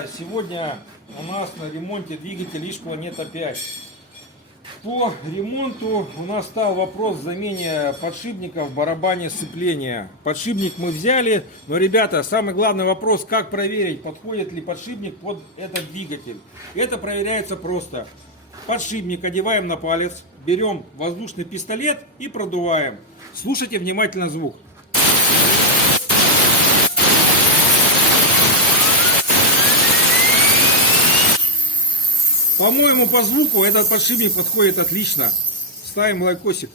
Ребята, сегодня у нас на ремонте двигатель Иж Планета 5. По ремонту у нас стал вопрос замене подшипника в барабане сцепления. Подшипник мы взяли, но, ребята, самый главный вопрос, как проверить, подходит ли подшипник под этот двигатель. Это проверяется просто. Подшипник одеваем на палец, берем воздушный пистолет и продуваем. Слушайте внимательно звук. По-моему, по звуку этот подшипник подходит отлично. Ставим лайкосик.